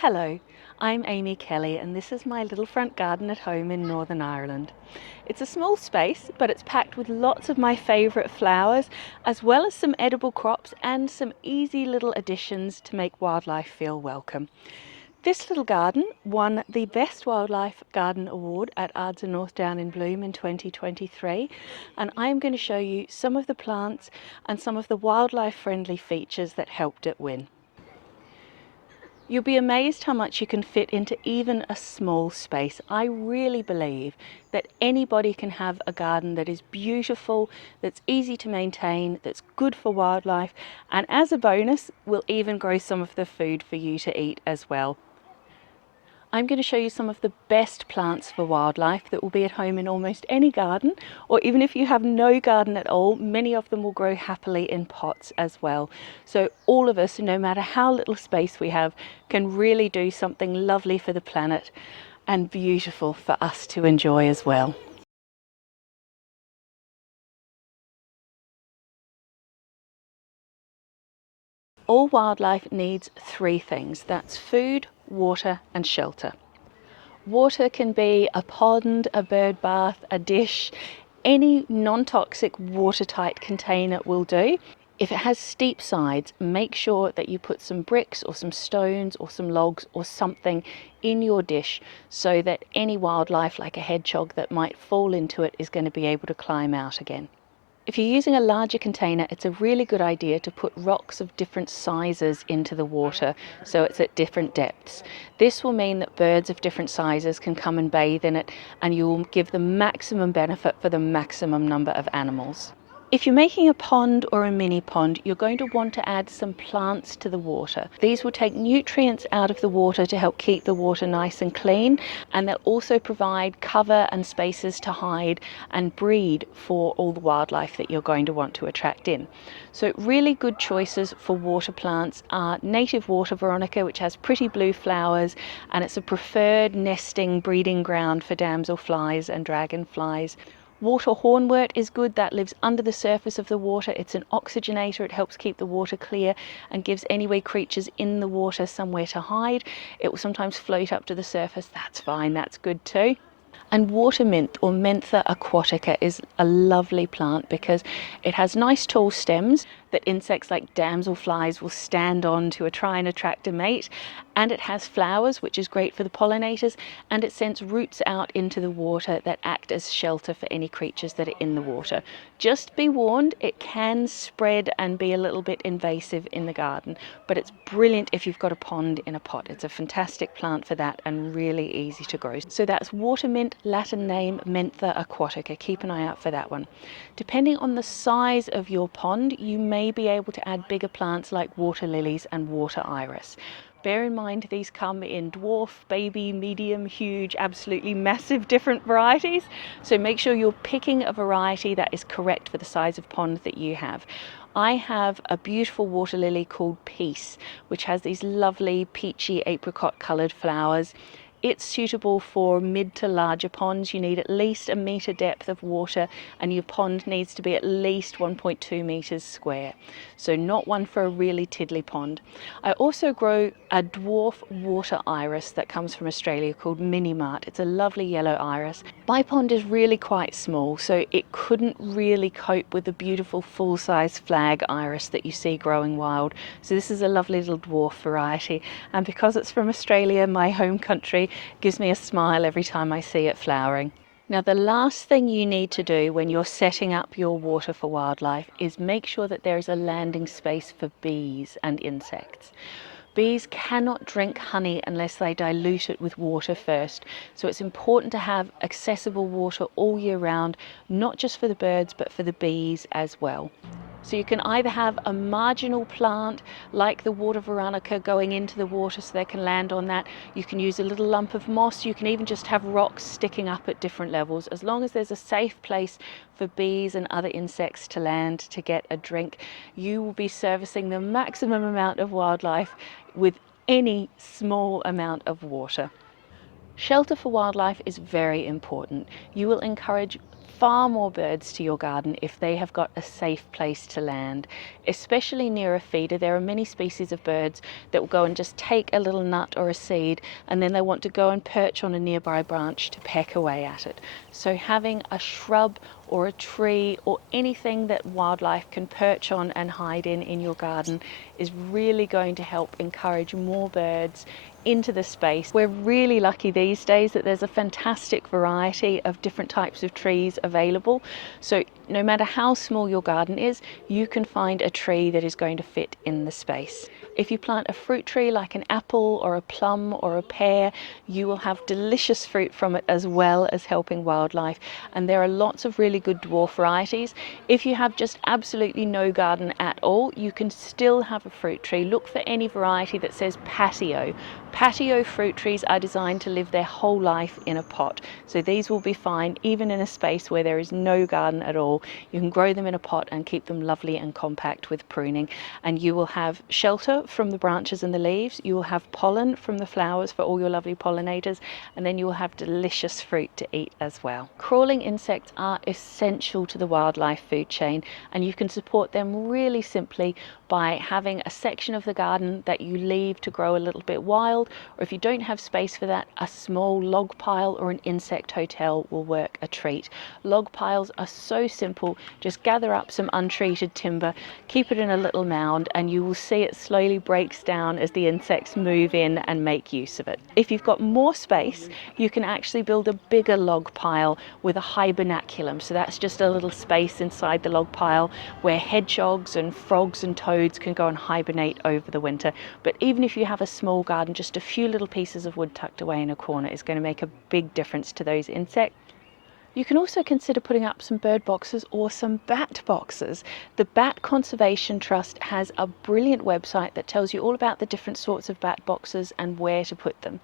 Hello, I'm Amy Kelly and this is my little front garden at home in Northern Ireland. It's a small space, but it's packed with lots of my favourite flowers, as well as some edible crops and some easy little additions to make wildlife feel welcome. This little garden won the Best Wildlife Garden Award at Ard's and North Down in Bloom in 2023, and I'm going to show you some of the plants and some of the wildlife friendly features that helped it win. You'll be amazed how much you can fit into even a small space. I really believe that anybody can have a garden that is beautiful, that's easy to maintain, that's good for wildlife, and as a bonus, will even grow some of the food for you to eat as well. I'm going to show you some of the best plants for wildlife that will be at home in almost any garden, or even if you have no garden at all, many of them will grow happily in pots as well. So all of us, no matter how little space we have, can really do something lovely for the planet and beautiful for us to enjoy as well. All wildlife needs three things. That's food, water and shelter. Water can be a pond, a bird bath, a dish. Any non-toxic watertight container will do. If it has steep sides, make sure that you put some bricks or some stones or some logs or something in your dish so that any wildlife like a hedgehog that might fall into it is going to be able to climb out again. If you're using a larger container, it's a really good idea to put rocks of different sizes into the water so it's at different depths. This will mean that birds of different sizes can come and bathe in it, and you will give the maximum benefit for the maximum number of animals. If you're making a pond or a mini pond, you're going to want to add some plants to the water. These will take nutrients out of the water to help keep the water nice and clean, and they'll also provide cover and spaces to hide and breed for all the wildlife that you're going to want to attract in. So really good choices for water plants are native water veronica, which has pretty blue flowers, and it's a preferred nesting breeding ground for damselflies and dragonflies. Water hornwort is good. That lives under the surface of the water. It's an oxygenator. It helps keep the water clear and gives any creatures in the water somewhere to hide. It will sometimes float up to the surface. That's fine. That's good too. And water mint, or Mentha aquatica, is a lovely plant because it has nice tall stems that insects like damselflies will stand on to try and attract a mate, and it has flowers, which is great for the pollinators, and it sends roots out into the water that act as shelter for any creatures that are in the water. Just be warned, it can spread and be a little bit invasive in the garden, but it's brilliant if you've got a pond in a pot. It's a fantastic plant for that and really easy to grow. So that's water mint, Latin name Mentha aquatica. Keep an eye out for that one. Depending on the size of your pond, you may be able to add bigger plants like water lilies and water iris. Bear in mind these come in dwarf, baby, medium, huge, absolutely massive different varieties. So make sure you're picking a variety that is correct for the size of pond that you have. I have a beautiful water lily called Peace, which has these lovely peachy apricot coloured flowers. It's suitable for mid to larger ponds. You need at least 1 metre depth of water, and your pond needs to be at least 1.2 metres square. So not one for a really tiddly pond. I also grow a dwarf water iris that comes from Australia called Mini Mart. It's a lovely yellow iris. My pond is really quite small, so it couldn't really cope with the beautiful full-size flag iris that you see growing wild. So this is a lovely little dwarf variety, and because it's from Australia, my home country, gives me a smile every time I see it flowering. Now, the last thing you need to do when you're setting up your water for wildlife is make sure that there is a landing space for bees and insects. Bees cannot drink honey unless they dilute it with water first, so it's important to have accessible water all year round, not just for the birds but for the bees as well. So you can either have a marginal plant like the water veronica going into the water so they can land on that. You can use a little lump of moss. You can even just have rocks sticking up at different levels. As long as there's a safe place for bees and other insects to land to get a drink, you will be servicing the maximum amount of wildlife with any small amount of water. Shelter for wildlife is very important. You will encourage far more birds to your garden if they have got a safe place to land, especially near a feeder. There are many species of birds that will go and just take a little nut or a seed, and then they want to go and perch on a nearby branch to peck away at it. So having a shrub or a tree or anything that wildlife can perch on and hide in your garden is really going to help encourage more birds into the space. We're really lucky these days that there's a fantastic variety of different types of trees available. So no matter how small your garden is, you can find a tree that is going to fit in the space. If you plant a fruit tree like an apple or a plum or a pear, you will have delicious fruit from it as well as helping wildlife. And there are lots of really good dwarf varieties. If you have just absolutely no garden at all, you can still have a fruit tree. Look for any variety that says patio. Patio fruit trees are designed to live their whole life in a pot. So these will be fine even in a space where there is no garden at all. You can grow them in a pot and keep them lovely and compact with pruning. And you will have shelter from the branches and the leaves. You will have pollen from the flowers for all your lovely pollinators. And then you will have delicious fruit to eat as well. Crawling insects are essential to the wildlife food chain, and you can support them really simply by having a section of the garden that you leave to grow a little bit wild, or if you don't have space for that, a small log pile or an insect hotel will work a treat. Log piles are so simple. Just gather up some untreated timber, keep it in a little mound, and you will see it slowly breaks down as the insects move in and make use of it. If you've got more space, you can actually build a bigger log pile with a hibernaculum. So that's just a little space inside the log pile where hedgehogs and frogs and toads can go and hibernate over the winter. But even if you have a small garden, just a few little pieces of wood tucked away in a corner is going to make a big difference to those insects. You can also consider putting up some bird boxes or some bat boxes. The Bat Conservation Trust has a brilliant website that tells you all about the different sorts of bat boxes and where to put them.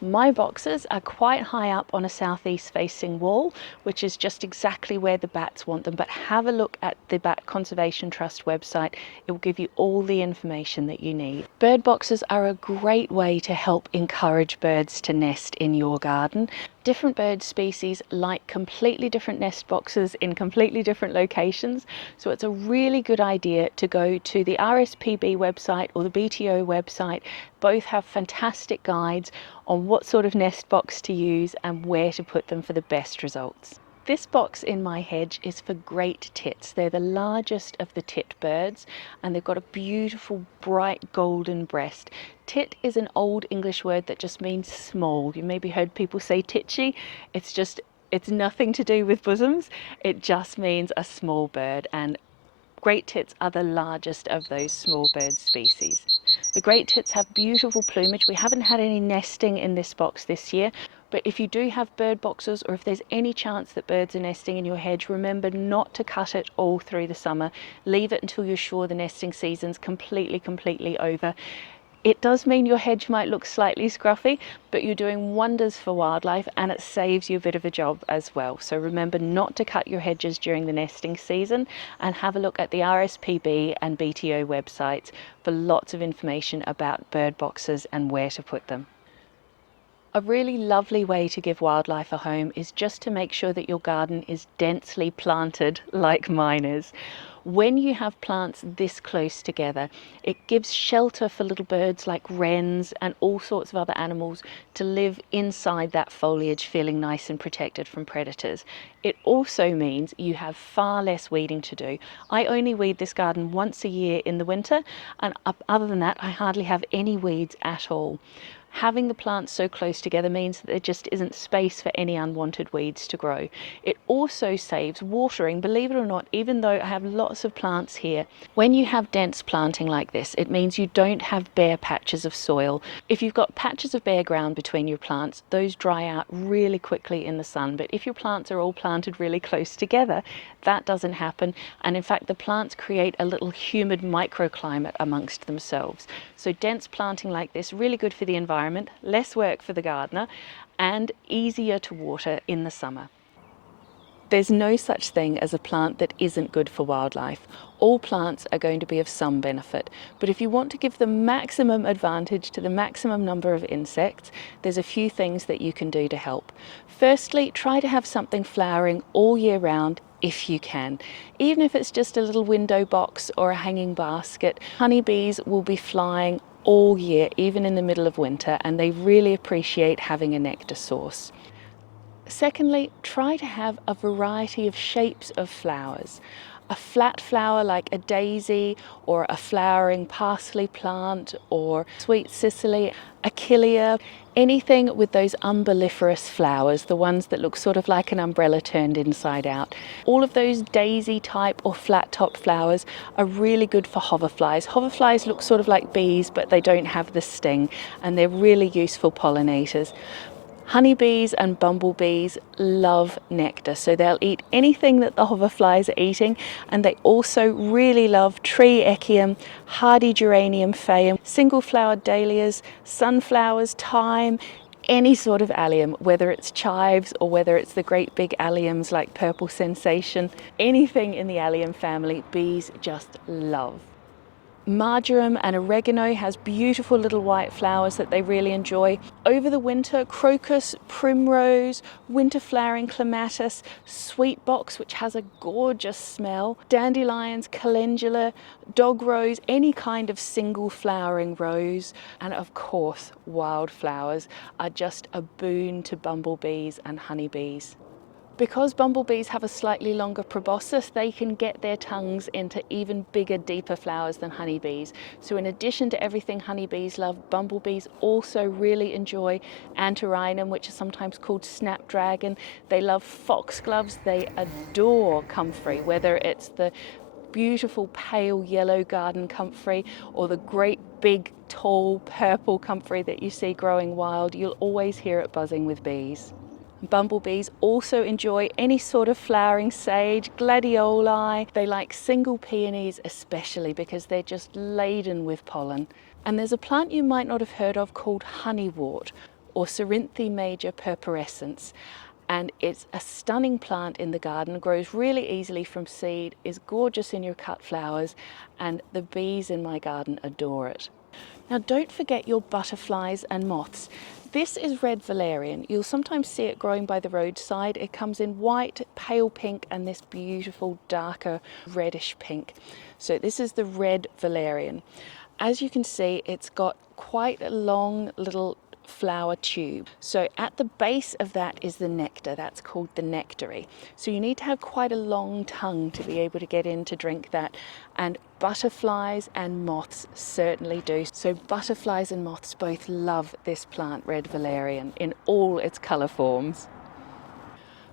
My boxes are quite high up on a southeast facing wall, which is just exactly where the bats want them. But have a look at the Bat Conservation Trust website. It will give you all the information that you need. Bird boxes are a great way to help encourage birds to nest in your garden. Different bird species like completely different nest boxes in completely different locations. So it's a really good idea to go to the RSPB website or the BTO website. Both have fantastic guides on what sort of nest box to use and where to put them for the best results. This box in my hedge is for great tits. They're the largest of the tit birds, and they've got a beautiful bright golden breast. Tit is an old English word that just means small. You maybe heard people say titchy. It's nothing to do with bosoms. It just means a small bird, and great tits are the largest of those small bird species. The great tits have beautiful plumage. We haven't had any nesting in this box this year, but if you do have bird boxes, or if there's any chance that birds are nesting in your hedge, remember not to cut it all through the summer. Leave it until you're sure the nesting season's completely over. It does mean your hedge might look slightly scruffy, but you're doing wonders for wildlife, and it saves you a bit of a job as well. So remember not to cut your hedges during the nesting season, and have a look at the RSPB and BTO websites for lots of information about bird boxes and where to put them. A really lovely way to give wildlife a home is just to make sure that your garden is densely planted like mine is. When you have plants this close together, it gives shelter for little birds like wrens and all sorts of other animals to live inside that foliage feeling nice and protected from predators. It also means you have far less weeding to do. I only weed this garden once a year in the winter, and other than that I hardly have any weeds at all. Having the plants so close together means that there just isn't space for any unwanted weeds to grow. It also saves watering, believe it or not, even though I have lots of plants here. When you have dense planting like this, it means you don't have bare patches of soil. If you've got patches of bare ground between your plants, those dry out really quickly in the sun. But if your plants are all planted really close together, that doesn't happen. And in fact, the plants create a little humid microclimate amongst themselves. So dense planting like this, really good for the environment, less work for the gardener, and easier to water in the summer. There's no such thing as a plant that isn't good for wildlife. All plants are going to be of some benefit, but if you want to give the maximum advantage to the maximum number of insects, there's a few things that you can do to help. Firstly, try to have something flowering all year round if you can. Even if it's just a little window box or a hanging basket, honeybees will be flying all year, even in the middle of winter, and they really appreciate having a nectar source. Secondly, try to have a variety of shapes of flowers. A flat flower like a daisy, or a flowering parsley plant, or sweet cicely, achillea, anything with those umbelliferous flowers, the ones that look sort of like an umbrella turned inside out. All of those daisy type or flat top flowers are really good for hoverflies. Hoverflies look sort of like bees, but they don't have the sting, and they're really useful pollinators. Honeybees and bumblebees love nectar, so they'll eat anything that the hoverflies are eating, and they also really love tree echium, hardy geranium phaeum, single-flowered dahlias, sunflowers, thyme, any sort of allium, whether it's chives or whether it's the great big alliums like purple sensation. Anything in the allium family, bees just love. Marjoram and oregano has beautiful little white flowers that they really enjoy. Over the winter, crocus, primrose, winter flowering clematis, sweetbox, which has a gorgeous smell, dandelions, calendula, dog rose, any kind of single flowering rose, and of course wildflowers are just a boon to bumblebees and honeybees. Because bumblebees have a slightly longer proboscis, they can get their tongues into even bigger, deeper flowers than honeybees. So in addition to everything honeybees love, bumblebees also really enjoy antirrhinum, which is sometimes called snapdragon. They love foxgloves. They adore comfrey, whether it's the beautiful pale yellow garden comfrey or the great big tall purple comfrey that you see growing wild. You'll always hear it buzzing with bees. Bumblebees also enjoy any sort of flowering sage, gladioli. They like single peonies especially because they're just laden with pollen. And there's a plant you might not have heard of called honeywort, or Cerinthe major purpurescens. And it's a stunning plant in the garden, grows really easily from seed, is gorgeous in your cut flowers, and the bees in my garden adore it. Now don't forget your butterflies and moths. This is red valerian. You'll sometimes see it growing by the roadside. It comes in white, pale pink, and this beautiful darker reddish pink. So this is the red valerian. As you can see, it's got quite a long little flower tube. So at the base of that is the nectar. That's called the nectary. So you need to have quite a long tongue to be able to get in to drink that. And butterflies and moths certainly do. So butterflies and moths both love this plant, red valerian, in all its colour forms.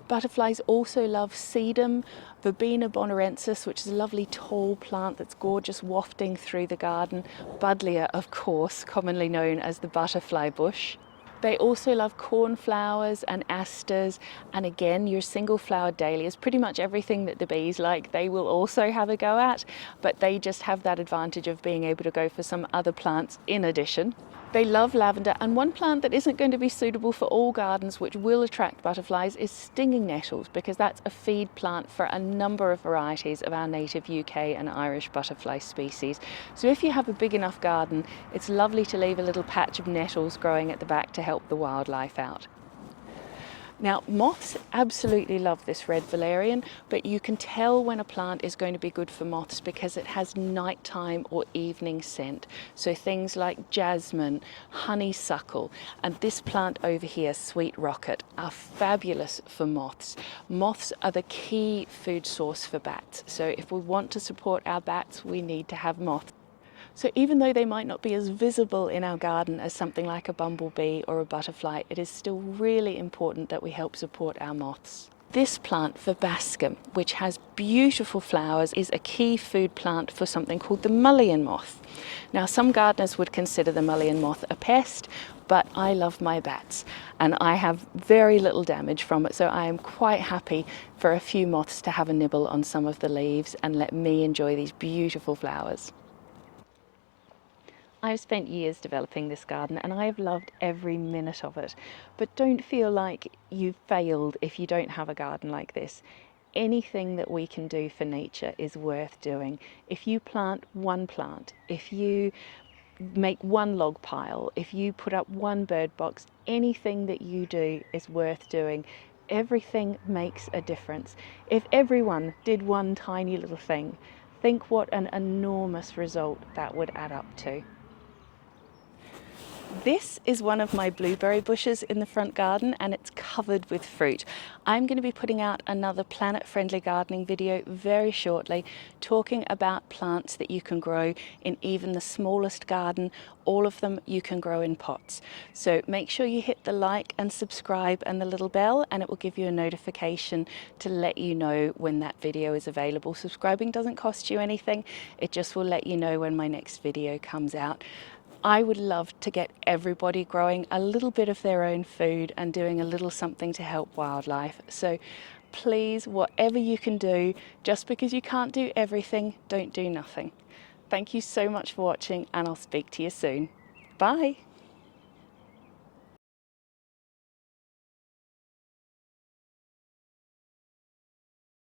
Butterflies also love sedum, Verbena bonarensis, which is a lovely tall plant that's gorgeous wafting through the garden. Buddleia, of course, commonly known as the butterfly bush. They also love cornflowers and asters, and again, your single-flowered dahlias, pretty much everything that the bees like, they will also have a go at, but they just have that advantage of being able to go for some other plants in addition. They love lavender, and one plant that isn't going to be suitable for all gardens, which will attract butterflies, is stinging nettles, because that's a feed plant for a number of varieties of our native UK and Irish butterfly species. So if you have a big enough garden, it's lovely to leave a little patch of nettles growing at the back to help the wildlife out. Now, moths absolutely love this red valerian, but you can tell when a plant is going to be good for moths because it has nighttime or evening scent. So things like jasmine, honeysuckle, and this plant over here, sweet rocket, are fabulous for moths. Moths are the key food source for bats. So if we want to support our bats, we need to have moths. So even though they might not be as visible in our garden as something like a bumblebee or a butterfly, it is still really important that we help support our moths. This plant, verbascum, which has beautiful flowers, is a key food plant for something called the mullein moth. Now, some gardeners would consider the mullein moth a pest, but I love my bats and I have very little damage from it, so I am quite happy for a few moths to have a nibble on some of the leaves and let me enjoy these beautiful flowers. I've spent years developing this garden and I have loved every minute of it. But don't feel like you've failed if you don't have a garden like this. anything that we can do for nature is worth doing. If you plant one plant, if you make one log pile, if you put up one bird box, anything that you do is worth doing. Everything makes a difference. If everyone did one tiny little thing, think what an enormous result that would add up to. This is one of my blueberry bushes in the front garden, and it's covered with fruit. I'm going to be putting out another planet-friendly gardening video very shortly, talking about plants that you can grow in even the smallest garden. All of them you can grow in pots. So make sure you hit the like and subscribe and the little bell, and it will give you a notification to let you know when that video is available. Subscribing doesn't cost you anything. It just will let you know when my next video comes out. I would love to get everybody growing a little bit of their own food and doing a little something to help wildlife. So please, whatever you can do, just because you can't do everything, don't do nothing. Thank you so much for watching, and I'll speak to you soon. Bye.